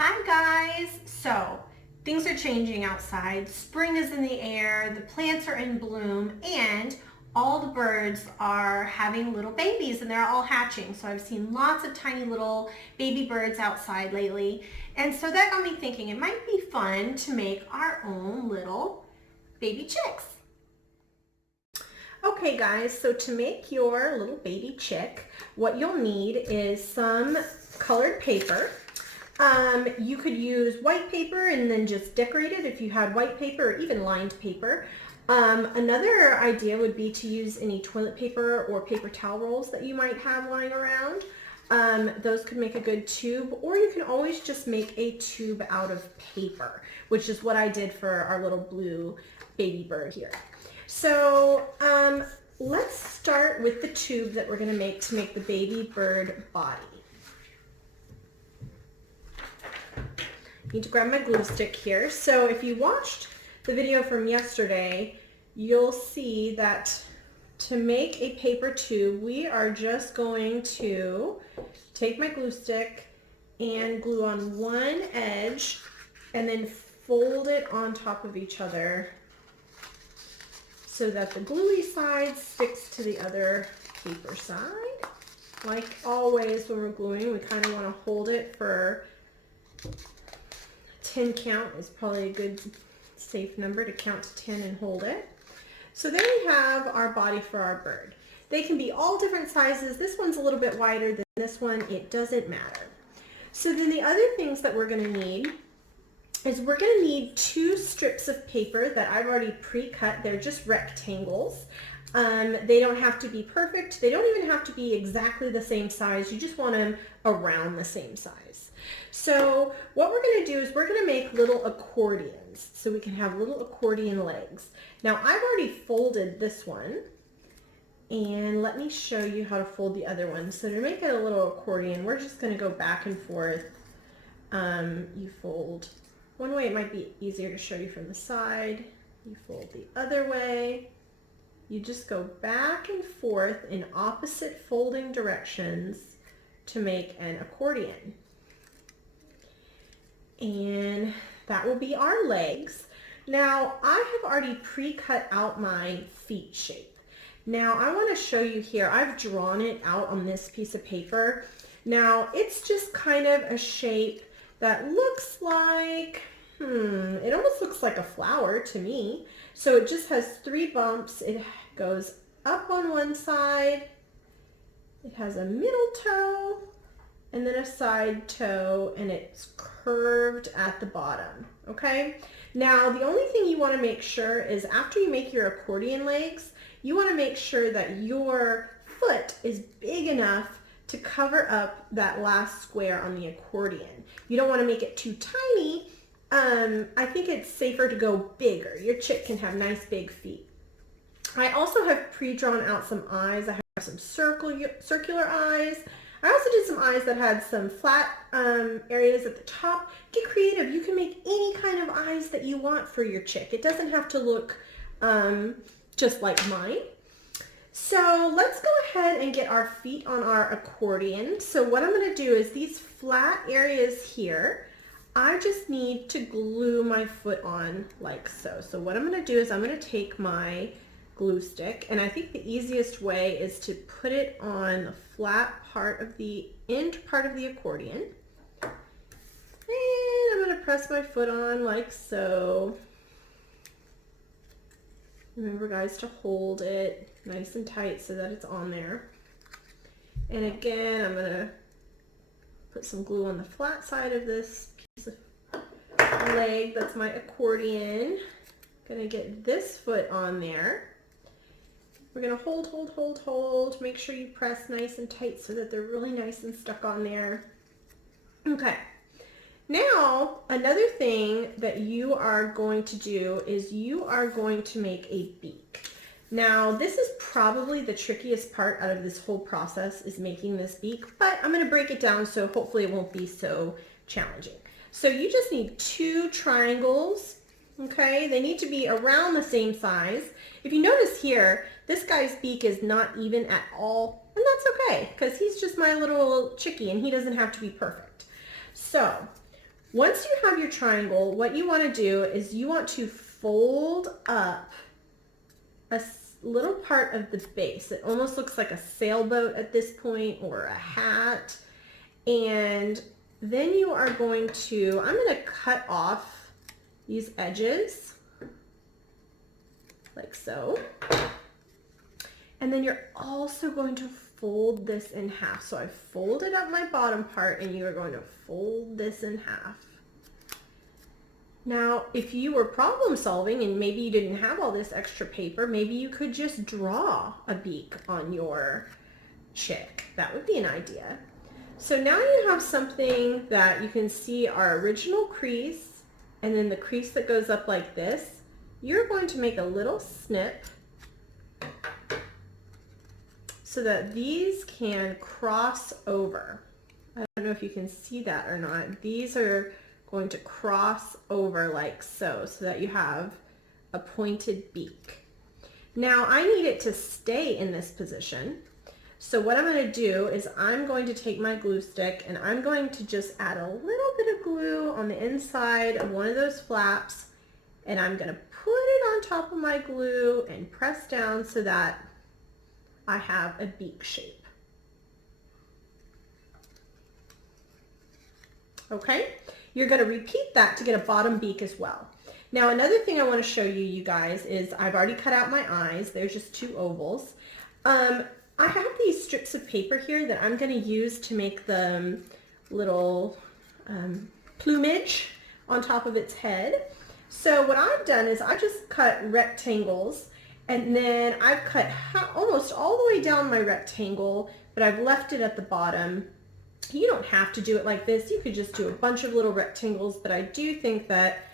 Hi guys! So things are changing outside. Spring is in the air, the plants are in bloom, and all the birds are having little babies and they're all hatching. So I've seen lots of tiny little baby birds outside lately. And so that got me thinking it might be fun to make our own little baby chicks. Okay guys, so to make your little baby chick, what you'll need is some colored paper. You could use white paper and then just decorate it if you had white paper or even lined paper. Another idea would be to use any toilet paper or paper towel rolls that you might have lying around. Those could make a good tube, or you can always just make a tube out of paper, which is what I did for our little blue baby bird here. So let's start with the tube that we're going to make the baby bird body. Need to grab my glue stick here. So if you watched the video from yesterday, you'll see that to make a paper tube, we are just going to take my glue stick and glue on one edge and then fold it on top of each other so that the gluey side sticks to the other paper side. Like always when we're gluing, we kind of want to hold it for 10 count is probably a good safe number to count to 10 and hold it. So then we have our body for our bird. They can be all different sizes. This one's a little bit wider than this one. It doesn't matter. So then the other things that we're going to need is we're going to need 2 strips of paper that I've already pre-cut. They're just rectangles. They don't have to be perfect. They don't even have to be exactly the same size. You just want them around the same size. So what we're going to do is we're going to make little accordions so we can have little accordion legs. Now I've already folded this one, and let me show you how to fold the other one. So to make it a little accordion, we're just going to go back and forth. You fold one way. It might be easier to show you from the side. You fold the other way. You just go back and forth in opposite folding directions to make an accordion. And that will be our legs. Now I have already pre-cut out my feet shape. Now I want to show you here, I've drawn it out on this piece of paper. Now it's just kind of a shape that looks like, it almost looks like a flower to me. So it just has 3 bumps. It goes up on one side. It has a middle toe and then a side toe, and it's curved at the bottom. Okay. Now the only thing you want to make sure is after you make your accordion legs, you want to make sure that your foot is big enough to cover up that last square on the accordion. You don't want to make it too tiny. I think it's safer to go bigger. Your chick can have nice big feet. I also have pre-drawn out some eyes. I have some circular eyes. I also did some eyes that had some flat areas at the top. Get creative. You can make any kind of eyes that you want for your chick. It doesn't have to look just like mine. So let's go ahead and get our feet on our accordion. So what I'm going to do is these flat areas here, I just need to glue my foot on like so. So what I'm going to do is I'm going to take my glue stick, and I think the easiest way is to put it on the flat part of the end part of the accordion. And I'm going to press my foot on like so. Remember guys to hold it nice and tight so that it's on there. And again, I'm going to put some glue on the flat side of this piece of leg. That's my accordion. Going to get this foot on there. We're going to hold. Make sure you press nice and tight so that they're really nice and stuck on there. Okay. Now, another thing that you are going to do is you are going to make a beak. Now, this is probably the trickiest part out of this whole process is making this beak, but I'm going to break it down so hopefully it won't be so challenging. So you just need 2 triangles. Okay, they need to be around the same size. If you notice here, this guy's beak is not even at all, and that's okay, because he's just my little chickie and he doesn't have to be perfect. So Once you have your triangle, what you want to do is you want to fold up a little part of the base. It almost looks like a sailboat at this point, or a hat. And then you are going to, I'm going to cut off these edges like so. And then you're also going to fold this in half. So I folded up my bottom part, and you are going to fold this in half. Now, if you were problem solving and maybe you didn't have all this extra paper, maybe you could just draw a beak on your chick. That would be an idea. So now you have something that you can see our original crease, and then the crease that goes up like this. You're going to make a little snip so that these can cross over. I don't know if you can see that or not. These are going to cross over like so, so that you have a pointed beak. Now I need it to stay in this position. So what I'm going to do is I'm going to take my glue stick, and I'm going to just add a little bit of glue on the inside of one of those flaps, and I'm going to put it on top of my glue and press down so that I have a beak shape. Okay, you're going to repeat that to get a bottom beak as well. Now another thing I want to show you, you guys, is I've already cut out my eyes. There's just 2 ovals. I have these strips of paper here that I'm going to use to make the little plumage on top of its head. So what I've done is I just cut rectangles, and then I've cut almost all the way down my rectangle, but I've left it at the bottom. You don't have to do it like this. You could just do a bunch of little rectangles, but I do think that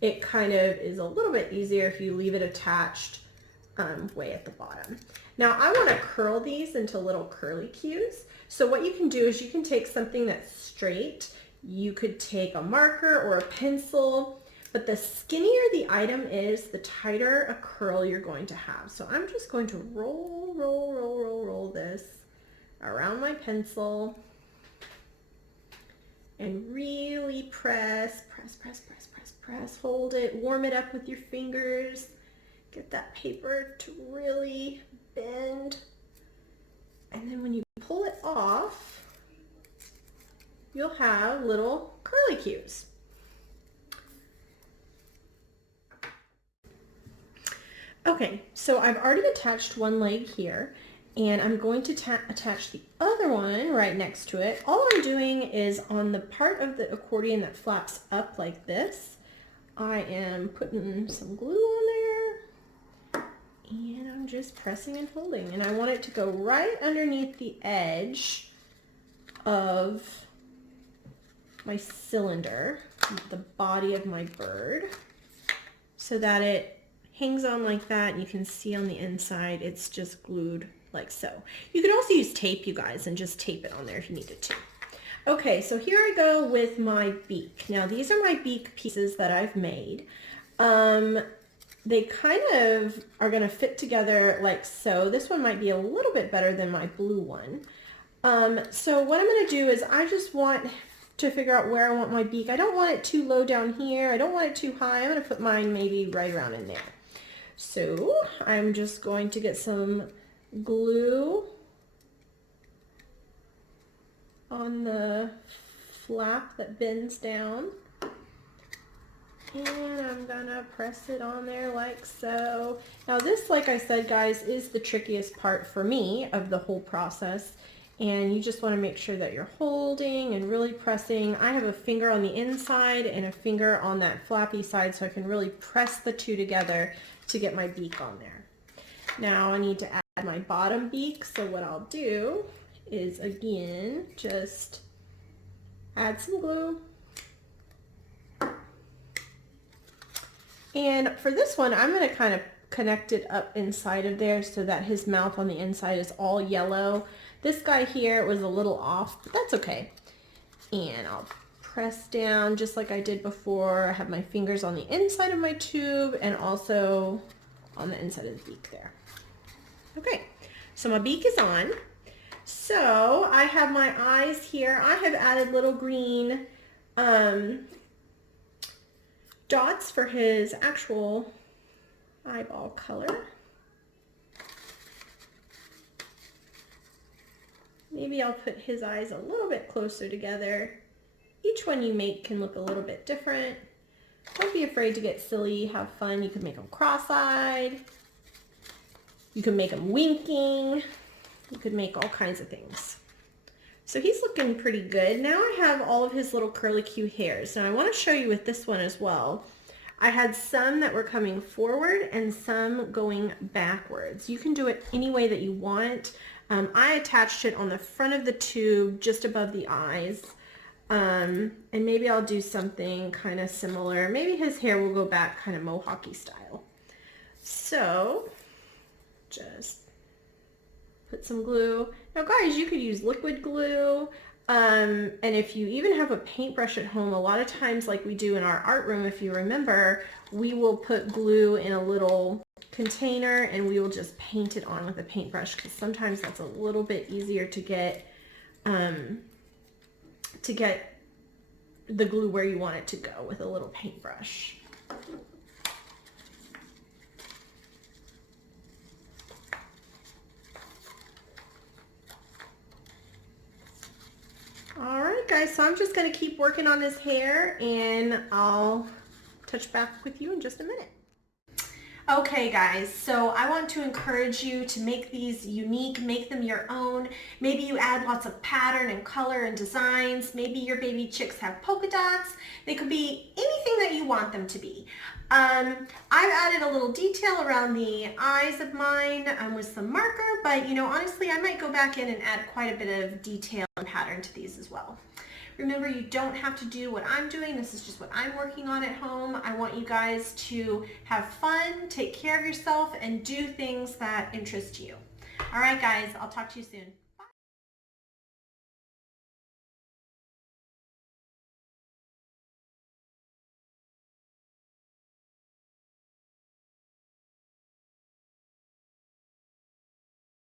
it kind of is a little bit easier if you leave it attached way at the bottom. Now I want to curl these into little curly cues. So what you can do is you can take something that's straight. You could take a marker or a pencil, but the skinnier the item is, the tighter a curl you're going to have. So I'm just going to roll this around my pencil and really press, hold it, warm it up with your fingers. Get that paper to really bend. And then when you pull it off, you'll have little curly cues. Okay, so I've already attached one leg here, and I'm going to attach the other one right next to it. All I'm doing is on the part of the accordion that flaps up like this, I am putting some glue on there, and I'm just pressing and holding, and I want it to go right underneath the edge of my cylinder, the body of my bird, so that it hangs on like that, and you can see on the inside it's just glued like so. You could also use tape, you guys, and just tape it on there if you needed to. Okay, so here I go with my beak. Now these are my beak pieces that I've made. They kind of are going to fit together like so. This one might be a little bit better than my blue one. So what I'm going to do is I just want to figure out where I want my beak. I don't want it too low down here. I don't want it too high. I'm going to put mine maybe right around in there. So I'm just going to get some glue on the flap that bends down, and I'm gonna press it on there like so. Now this, like I said, guys, is the trickiest part for me of the whole process, and you just want to make sure that you're holding and really pressing. I have a finger on the inside and a finger on that flappy side, so I can really press the two together to get my beak on there. Now I need to add my bottom beak, so what I'll do is, again, just add some glue. And for this one, I'm going to kind of connect it up inside of there so that his mouth on the inside is all yellow. This guy here was a little off, but that's okay. And I'll press down just like I did before. I have my fingers on the inside of my tube and also on the inside of the beak there. Okay, so my beak is on. So I have my eyes here. I have added little green dots for his actual eyeball color. Maybe I'll put his eyes a little bit closer together. Each one you make can look a little bit different. Don't be afraid to get silly, have fun. You can make them cross-eyed. You can make them winking. You could make all kinds of things. So he's looking pretty good. Now I have all of his little curlicue hairs. Now I want to show you with this one as well. I had some that were coming forward and some going backwards. You can do it any way that you want. I attached it on the front of the tube just above the eyes. And maybe I'll do something kind of similar. Maybe his hair will go back kind of mohawky style. So just put some glue. Now guys, you could use liquid glue. And if you even have a paintbrush at home, a lot of times like we do in our art room, if you remember, we will put glue in a little container and we will just paint it on with a paintbrush, because sometimes that's a little bit easier to get the glue where you want it to go with a little paintbrush. All right, guys, so I'm just going to keep working on his hair and I'll touch back with you in just a minute. Okay guys, so I want to encourage you to make these unique, make them your own. Maybe you add lots of pattern and color and designs. Maybe your baby chicks have polka dots. They could be anything that you want them to be. I've added a little detail around the eyes of mine with some marker, but you know, honestly, I might go back in and add quite a bit of detail and pattern to these as well. Remember, you don't have to do what I'm doing. This is just what I'm working on at home. I want you guys to have fun, take care of yourself, and do things that interest you. All right, guys, I'll talk to you soon.